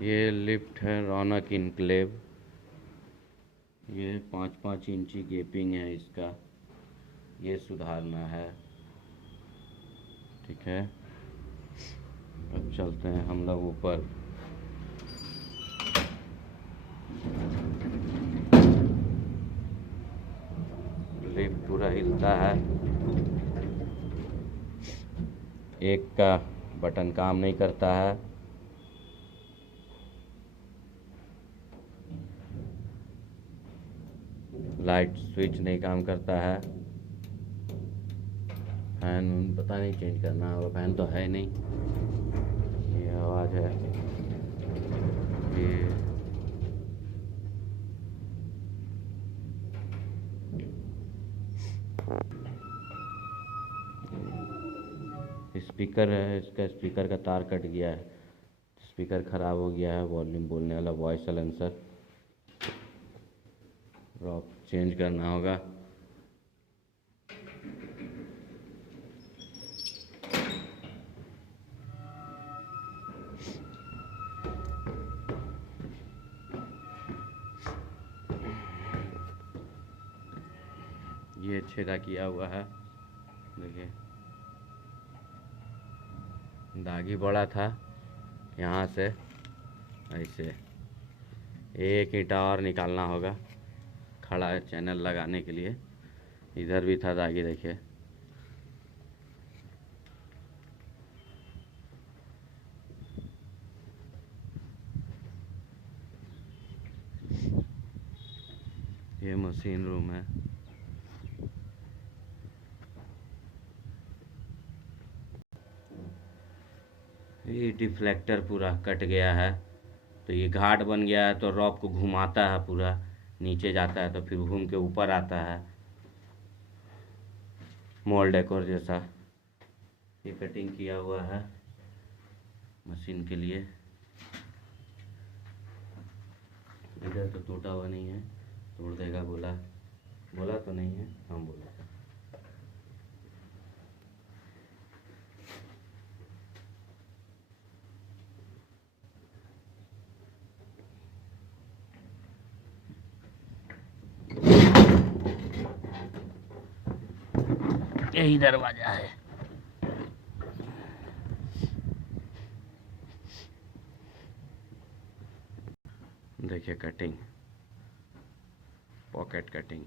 ये लिफ्ट है रौनक इनक्लेव। ये 5-5 इंची गेपिंग है इसका, ये सुधारना है। ठीक है, अब चलते हैं हम लोग ऊपर। लिफ्ट पूरा हिलता है, एक का बटन काम नहीं करता है। लाइट स्विच नहीं काम करता है। फैन पता नहीं चेंज करना होगा, फैन तो है नहीं। ये आवाज़ है, ये स्पीकर है, इसका स्पीकर का तार कट गया है, स्पीकर ख़राब हो गया है। वॉल्यूम बोलने वाला वॉइस सलेंसर रॉक चेंज करना होगा। ये छेदा किया हुआ है, देखिए दागी बड़ा था, यहाँ से ऐसे एक ईंटा और निकालना होगा खड़ा है चैनल लगाने के लिए। इधर भी था दागी, देखिए ये मशीन रूम है। ये डिफ्लेक्टर पूरा कट गया है, तो ये घाट बन गया है, तो रॉप को घुमाता है, पूरा नीचे जाता है तो फिर घूम के ऊपर आता है, मॉल डेकोर जैसा। ये कटिंग किया हुआ है मशीन के लिए। इधर तो टूटा हुआ नहीं है, तोड़ देगा बोला, बोला तो नहीं है, हम बोला था। यही दरवाजा है। देखिए कटिंग, पॉकेट कटिंग।